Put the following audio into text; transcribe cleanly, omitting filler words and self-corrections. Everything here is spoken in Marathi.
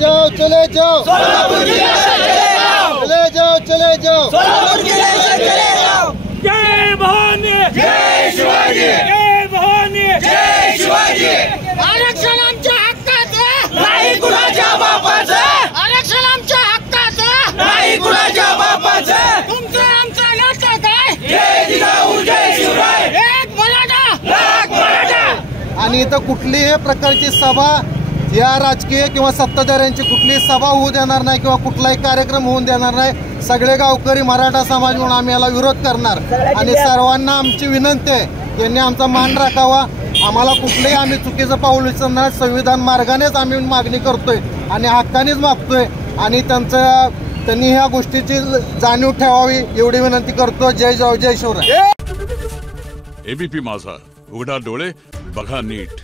जाओ चले जाओ सोलापुर जिले से चले जाओ, चले जाओ चले जाओ सोलापुर जिले से चले जाओ। जय भवानी, जय शिवाजी, जय भवानी, जय शिवाजी। आरक्षण आमच्या हक्काचं, नाही कुणाच्या बापाचं, आरक्षण आमच्या हक्काचं, नाही कुणाच्या बापाचं। तुमचं आमचं नातं काय? जय जिजाऊ जय शिवराय, एक मराठा, लाख मराठा। आणि इथं कुठलीही प्रकारची सभा या राजकीय किंवा सत्ताधाऱ्यांची कुठलीही सभा होऊ देणार नाही किंवा कुठलाही कार्यक्रम होऊन देणार नाही। सगळे गावकरी मराठा समाज म्हणून आम्ही याला विरोध करणार आणि सर्वांना आमची विनंती आहे त्यांनी आमचा मान राखावा। आम्हाला कुठलेही आम्ही चुकीचं पाऊल उचलणार, संविधान मार्गानेच आम्ही मागणी करतोय आणि हक्कानेच मागतोय आणि त्यांनी ह्या गोष्टीची जाणीव ठेवावी एवढी विनंती करतो। जय जय जय शिवराय। एबीपी माझा, उघडा डोळे बघा नीट।